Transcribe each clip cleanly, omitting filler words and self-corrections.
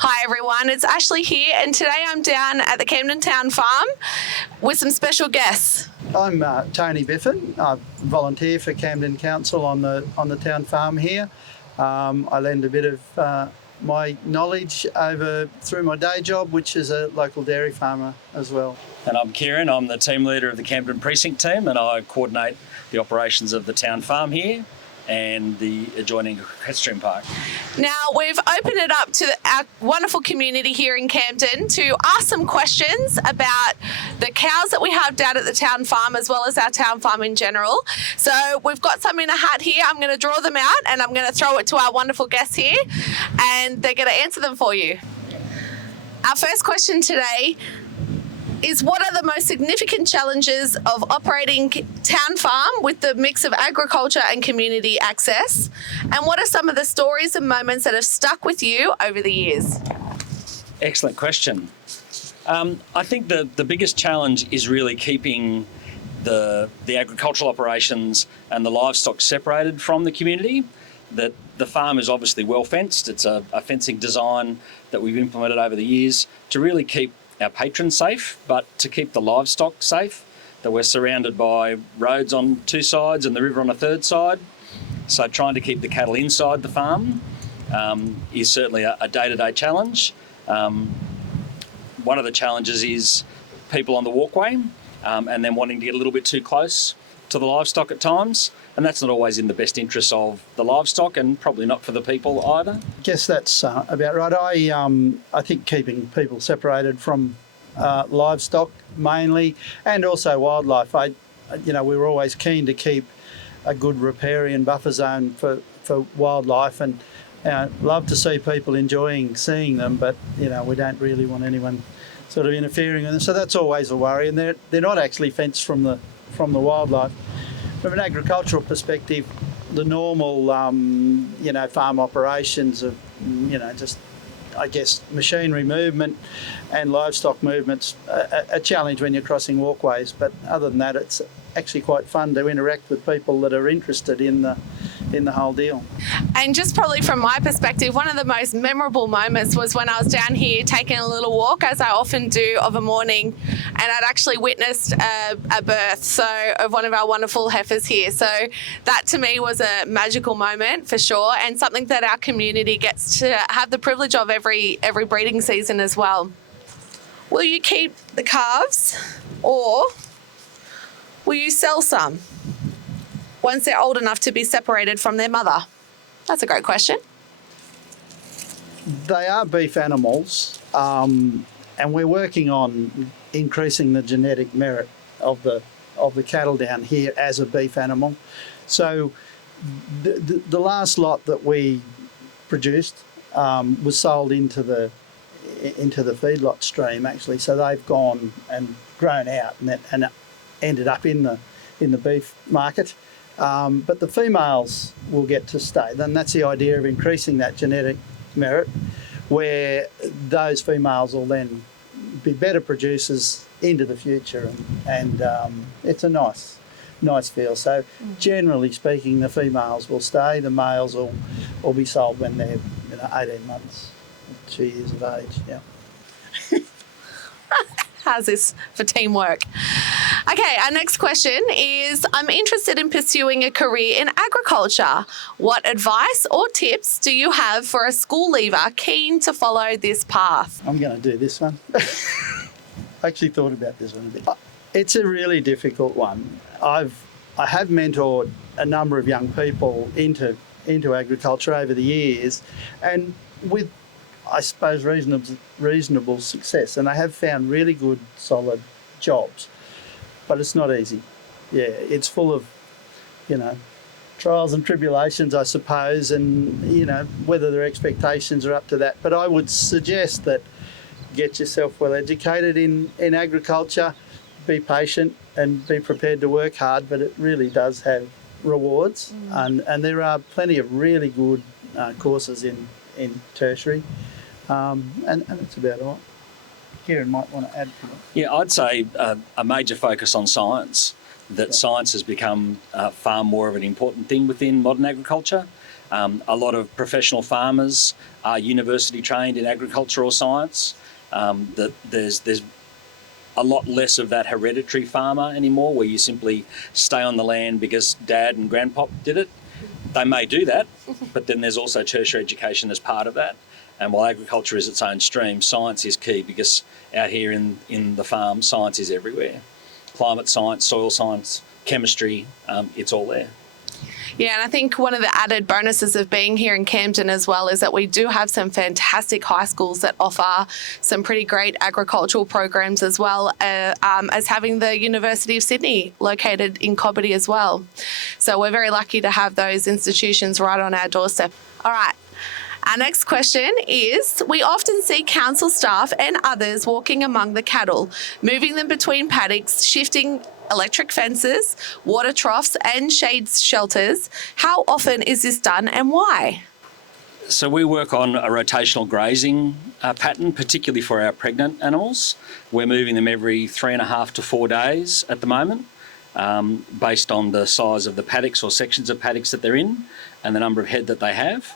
Hi everyone, it's Ashleigh here, and today I'm down at the Camden Town Farm with some special guests. I'm Tony Biffin. I volunteer for Camden Council on the town farm here. I lend a bit of my knowledge over through my day job, which is a local dairy farmer as well. And I'm Kieran. I'm the team leader of the Camden Precinct team, and I coordinate the operations of the town farm here and the adjoining equestrian park. Now, we've opened it up to our wonderful community here in Camden to ask some questions about the cows that we have down at the town farm, as well as our town farm in general. So we've got some in a hat here. I'm going to draw them out and I'm going to throw it to our wonderful guests here, and they're going to answer them for you. Our first question today is, what are the most significant challenges of operating town farm with the mix of agriculture and community access? And what are some of the stories and moments that have stuck with you over the years? Excellent question. I think the biggest challenge is really keeping the agricultural operations and the livestock separated from the community. That the farm is obviously well fenced. It's a fencing design that we've implemented over the years to really keep our patrons safe, but to keep the livestock safe, that we're surrounded by roads on two sides and the river on a third side. So trying to keep the cattle inside the farm is certainly a day-to-day challenge. One of the challenges is people on the walkway and then wanting to get a little bit too close to the livestock at times, and that's not always in the best interest of the livestock and probably not for the people either. I guess that's about right. I think keeping people separated from livestock mainly, and also wildlife. We were always keen to keep a good riparian buffer zone for wildlife, and love to see people enjoying seeing them, but we don't really want anyone sort of interfering with them. So that's always a worry, and they're not actually fenced from the wildlife. From an agricultural perspective, the normal, farm operations of, just, I guess, machinery movement and livestock movements a challenge when you're crossing walkways. But other than that, it's actually quite fun to interact with people that are interested in the whole deal. And just probably from my perspective, one of the most memorable moments was when I was down here taking a little walk, as I often do of a morning, and I'd actually witnessed a birth of one of our wonderful heifers here. So that to me was a magical moment for sure, and something that our community gets to have the privilege of every breeding season as well. Will you keep the calves, or will you sell some once they're old enough to be separated from their mother? That's a great question. They are beef animals, and we're working on increasing the genetic merit of the cattle down here as a beef animal. So the last lot that we produced was sold into the feedlot stream actually. So they've gone and grown out and ended up in the beef market. But the females will get to stay. Then that's the idea of increasing that genetic merit, where those females will then be better producers into the future, and it's a nice feel. So generally speaking, the females will stay. The males will be sold when they're 18 months, 2 years of age. Yeah. How's this for teamwork? Okay, our next question is, I'm interested in pursuing a career in agriculture. What advice or tips do you have for a school leaver keen to follow this path? I'm going to do this one. I actually thought about this one a bit. It's a really difficult one. I have mentored a number of young people into agriculture over the years, and with, I suppose, reasonable success, and I have found really good, solid jobs. But it's not easy. Yeah, it's full of, trials and tribulations, I suppose, and, whether their expectations are up to that. But I would suggest that get yourself well educated in agriculture, be patient and be prepared to work hard, but it really does have rewards. And there are plenty of really good courses in tertiary. And that's about all. Kieran might want to add to that. Yeah, I'd say a major focus on science, that science has become far more of an important thing within modern agriculture. A lot of professional farmers are university trained in agricultural science. That there's a lot less of that hereditary farmer anymore, where you simply stay on the land because dad and grandpop did it. They may do that, but then there's also tertiary education as part of that. And while agriculture is its own stream, science is key, because out here in the farm, science is everywhere. Climate science, soil science, chemistry, it's all there. Yeah, and I think one of the added bonuses of being here in Camden as well is that we do have some fantastic high schools that offer some pretty great agricultural programs, as well as having the University of Sydney located in Cobbitty as well. So we're very lucky to have those institutions right on our doorstep. All right. Our next question is, we often see council staff and others walking among the cattle, moving them between paddocks, shifting electric fences, water troughs and shade shelters. How often is this done and why? So we work on a rotational grazing pattern, particularly for our pregnant animals. We're moving them every 3.5 to 4 days at the moment, based on the size of the paddocks or sections of paddocks that they're in and the number of head that they have.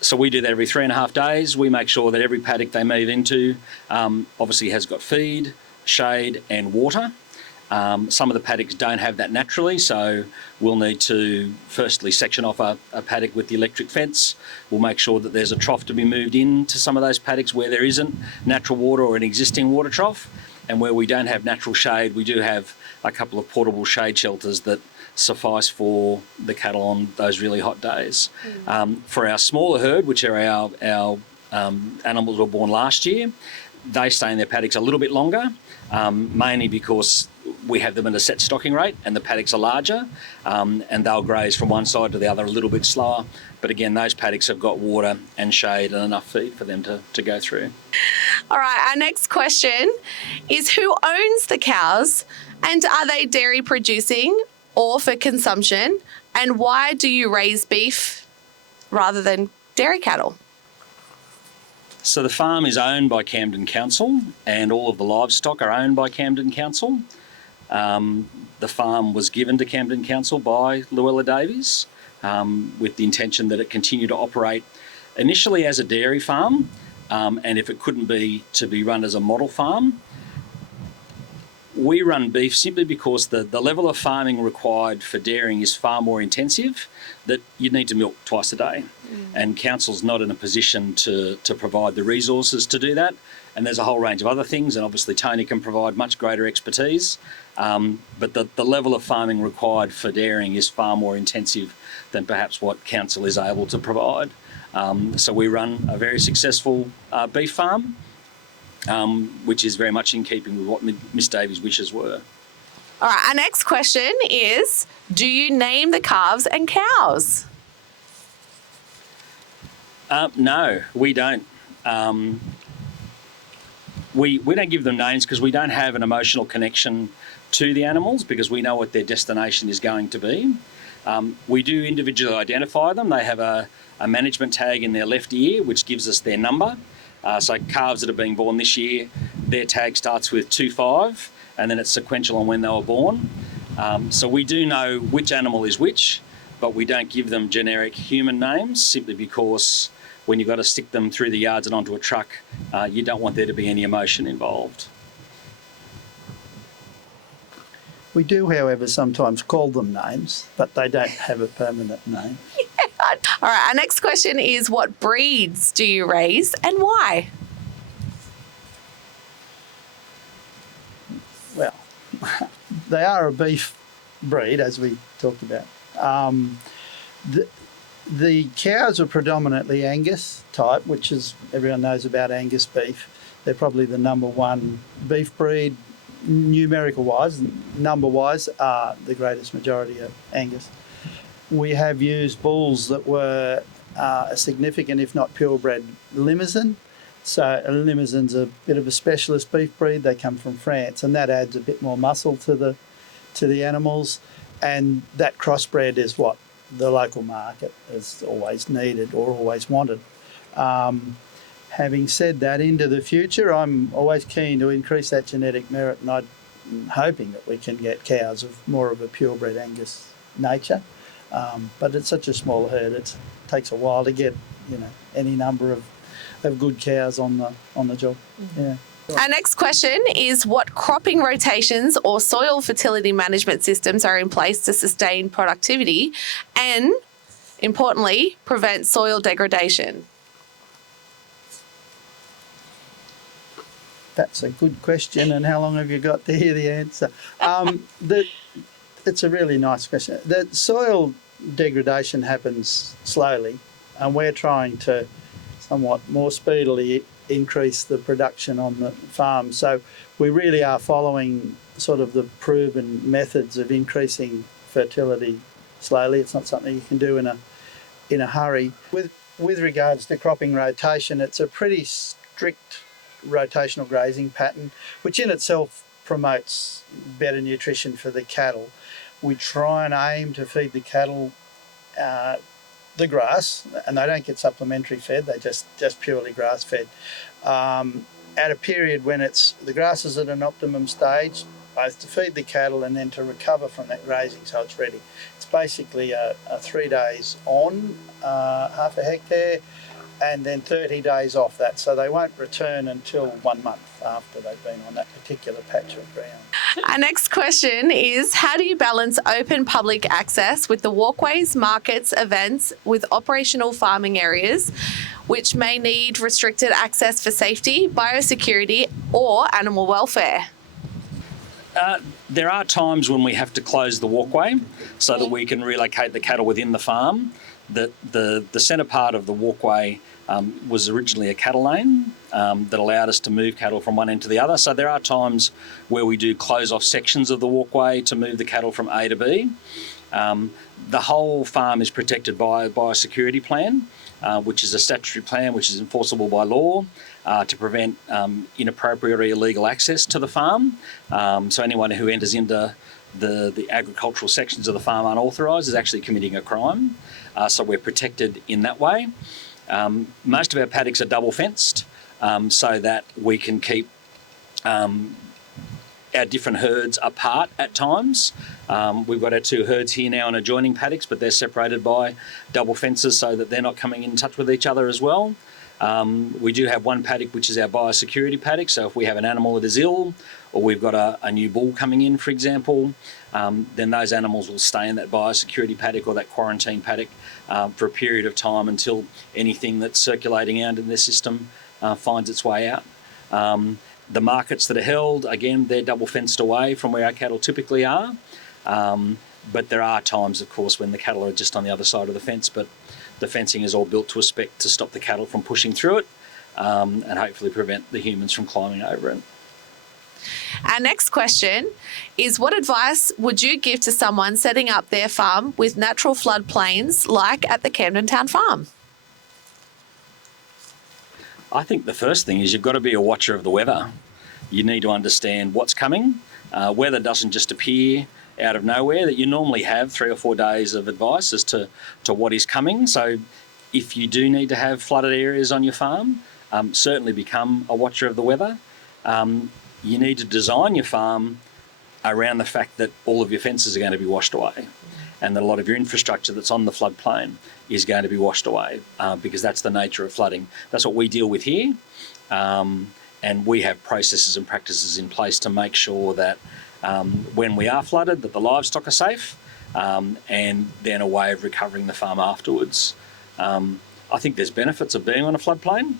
So we do that every 3.5 days. We make sure that every paddock they move into obviously has got feed, shade and water. Some of the paddocks don't have that naturally, so we'll need to firstly section off a paddock with the electric fence. We'll make sure that there's a trough to be moved in to some of those paddocks where there isn't natural water or an existing water trough. And where we don't have natural shade, we do have a couple of portable shade shelters that suffice for the cattle on those really hot days. For our smaller herd, which are our animals were born last year, they stay in their paddocks a little bit longer, mainly because we have them at a set stocking rate and the paddocks are larger, and they'll graze from one side to the other a little bit slower. But again, those paddocks have got water and shade and enough feed for them to go through. All right, our next question is, who owns the cows, and are they dairy producing or for consumption, and why do you raise beef rather than dairy cattle? So the farm is owned by Camden Council and all of the livestock are owned by Camden Council. The farm was given to Camden Council by Luella Davies with the intention that it continue to operate initially as a dairy farm, and if it couldn't be, to be run as a model farm. We run beef simply because the level of farming required for dairying is far more intensive, that you need to milk twice a day. And council's not in a position to provide the resources to do that. And there's a whole range of other things, and obviously Tony can provide much greater expertise. But the level of farming required for dairying is far more intensive than perhaps what council is able to provide. So we run a very successful beef farm, which is very much in keeping with what Miss Davies' wishes were. All right, our next question is, do you name the calves and cows? No, we don't. We don't give them names because we don't have an emotional connection to the animals, because we know what their destination is going to be. We do individually identify them. They have a management tag in their left ear, which gives us their number. So calves that are being born this year, their tag starts with 25, and then it's sequential on when they were born. So we do know which animal is which, but we don't give them generic human names, simply because when you've got to stick them through the yards and onto a truck, you don't want there to be any emotion involved. We do, however, sometimes call them names, but they don't have a permanent name. All right, our next question is, what breeds do you raise and why? Well, they are a beef breed, as we talked about. The cows are predominantly Angus type, which is, everyone knows about Angus beef. They're probably the number one beef breed, numerical-wise, number-wise, are the greatest majority of Angus. We have used bulls that were a significant, if not purebred, Limousin. So a Limousin's a bit of a specialist beef breed. They come from France, and that adds a bit more muscle to the animals. And that crossbred is what the local market has always needed or always wanted. Having said that, into the future, I'm always keen to increase that genetic merit, and I'm hoping that we can get cows of more of a purebred Angus nature. But it's such a small herd, it takes a while to get, any number of good cows on the job. Yeah. Our next question is what cropping rotations or soil fertility management systems are in place to sustain productivity and, importantly, prevent soil degradation? That's a good question, and how long have you got to hear the answer? It's a really nice question. The soil degradation happens slowly, and we're trying to somewhat more speedily increase the production on the farm. So we really are following sort of the proven methods of increasing fertility slowly. It's not something you can do in a hurry. With regards to cropping rotation, it's a pretty strict rotational grazing pattern, which in itself promotes better nutrition for the cattle. We try and aim to feed the cattle the grass, and they don't get supplementary fed, they just purely grass fed. At a period when the grass is at an optimum stage, both to feed the cattle and then to recover from that grazing so it's ready. It's basically a 3 days on half a hectare and then 30 days off that, so they won't return until 1 month after they've been on that particular patch of ground. Our next question is how do you balance open public access with the walkways, markets, events with operational farming areas which may need restricted access for safety, biosecurity or animal welfare? There are times when we have to close the walkway so that we can relocate the cattle within the farm. The centre part of the walkway was originally a cattle lane that allowed us to move cattle from one end to the other. So there are times where we do close off sections of the walkway to move the cattle from A to B. The whole farm is protected by a biosecurity plan, which is a statutory plan which is enforceable by law to prevent inappropriate or illegal access to the farm. So anyone who enters into the agricultural sections of the farm unauthorised is actually committing a crime. So we're protected in that way. Most of our paddocks are double fenced so that we can keep our different herds apart at times. We've got our two herds here now in adjoining paddocks, but they're separated by double fences so that they're not coming in touch with each other as well. We do have one paddock which is our biosecurity paddock, so if we have an animal that is ill or we've got a new bull coming in, for example, then those animals will stay in that biosecurity paddock or that quarantine paddock for a period of time until anything that's circulating out in their system finds its way out. The markets that are held, again, they're double fenced away from where our cattle typically are. But there are times, of course, when the cattle are just on the other side of the fence, but the fencing is all built to a spec to stop the cattle from pushing through it and hopefully prevent the humans from climbing over it. Our next question is what advice would you give to someone setting up their farm with natural floodplains like at the Camden Town Farm? I think the first thing is you've got to be a watcher of the weather. You need to understand what's coming. Weather doesn't just appear out of nowhere, that you normally have 3 or 4 days of advice as to what is coming. So if you do need to have flooded areas on your farm, certainly become a watcher of the weather. You need to design your farm around the fact that all of your fences are going to be washed away and that a lot of your infrastructure that's on the floodplain is going to be washed away because that's the nature of flooding. That's what we deal with here. And we have processes and practices in place to make sure that when we are flooded, that the livestock are safe and then a way of recovering the farm afterwards. I think there's benefits of being on a floodplain.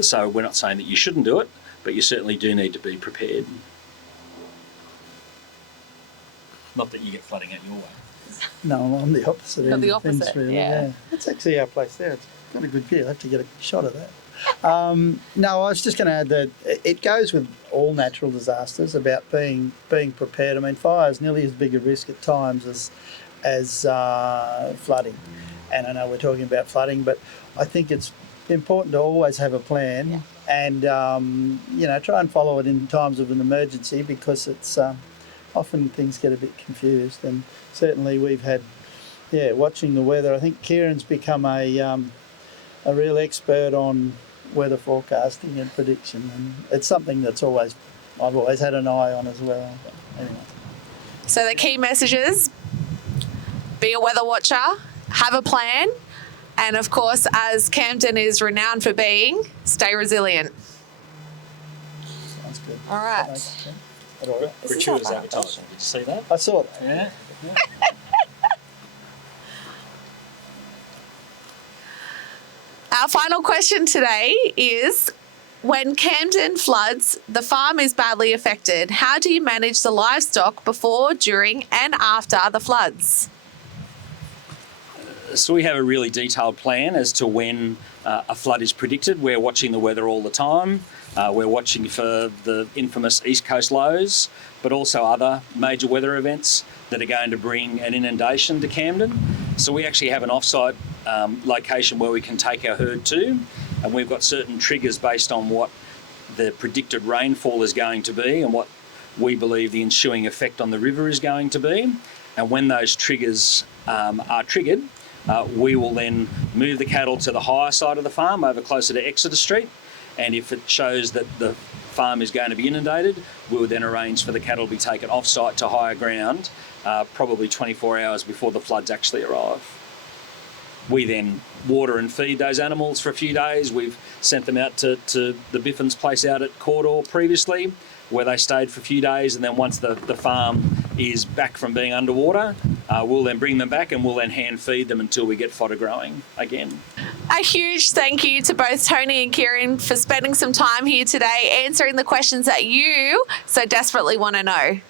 So we're not saying that you shouldn't do it, but you certainly do need to be prepared. Not that you get flooding out your way. No, I'm the opposite end. The of things, opposite, really. yeah. That's actually our place there. It's got a good view. I have to get a shot of that. No, I was just going to add that it goes with all natural disasters about being prepared. I mean, fire is nearly as big a risk at times as flooding. And I know we're talking about flooding, but I think it's important to always have a plan and try and follow it in times of an emergency because it's often things get a bit confused. And certainly we've had, watching the weather. I think Kieran's become a real expert on weather forecasting and prediction, and it's something that's I've always had an eye on as well. But anyway. So the key messages, be a weather watcher, have a plan, and of course, as Camden is renowned for being, stay resilient. Sounds good. All right. Gratuitous advertising. Did you see that? I saw that. Yeah. Our final question today is, when Camden floods, the farm is badly affected. How do you manage the livestock before, during and after the floods? So we have a really detailed plan as to when a flood is predicted. We're watching the weather all the time. We're watching for the infamous East Coast lows, but also other major weather events that are going to bring an inundation to Camden. So we actually have an off-site location where we can take our herd to, and we've got certain triggers based on what the predicted rainfall is going to be and what we believe the ensuing effect on the river is going to be. And when those triggers are triggered, we will then move the cattle to the higher side of the farm over closer to Exeter Street. And if it shows that the farm is going to be inundated, we will then arrange for the cattle to be taken off-site to higher ground, probably 24 hours before the floods actually arrive. We then water and feed those animals for a few days. We've sent them out to the Biffin's place out at Cawdor previously, where they stayed for a few days, and then once the farm is back from being underwater, we'll then bring them back and we'll then hand feed them until we get fodder growing again. A huge thank you to both Tony and Kieran for spending some time here today answering the questions that you so desperately want to know.